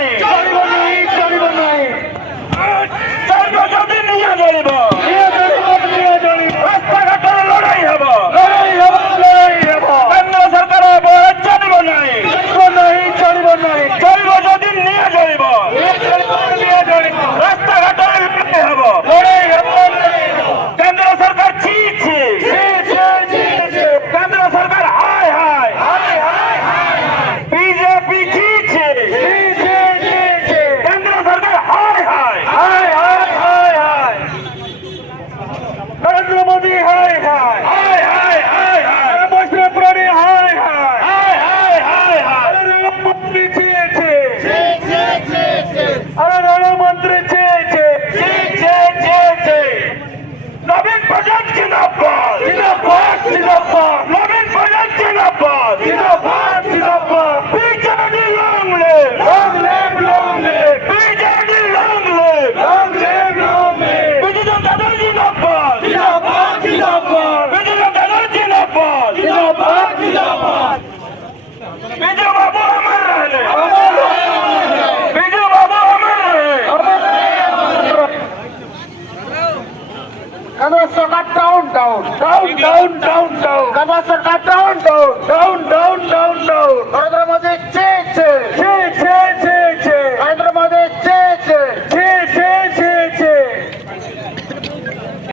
ନାହିଁ ଚାଲିବ ଯଦି ନିଆଁ ଜଳିବ ରାସ୍ତାଘାଟରେ ଲଢ଼େଇ ହେବ କେନ୍ଦ୍ର ସରକାର ଚାଲିବ ନାହିଁ ଚାଲିବ ଯଦି ନିଆଁ ଜଳିବ ରାସ୍ତାଘାଟରେ ଲଢ଼େଇ ହେବ କେନ୍ଦ୍ର ସରକାର ଛି ଛି କେନ୍ଦ୍ର ସରକାର ହାୟ ହାୟ ବିଜେପି ଛି ଛି କେନ୍ଦ୍ର ସରକାର ହାୟ ହାୟ नरेंद्र मोदी हाय हाय बसरे पुरानी हाय अरे मंत्री अरे मंत्री नवीन प्रजात जिंदाबाद नवीन प्रजात जिंदाबाद BJD long live BJD long live Biju Janata Dal जिंदाबाद बिजू जनता दल जिंदाबाद बिजू बाबू अमर रहे बिजू बाबू अमर रहे केंद्र सरकार डाउन डाउन केंद्र सरकार डाउन नरेंद्र मोदी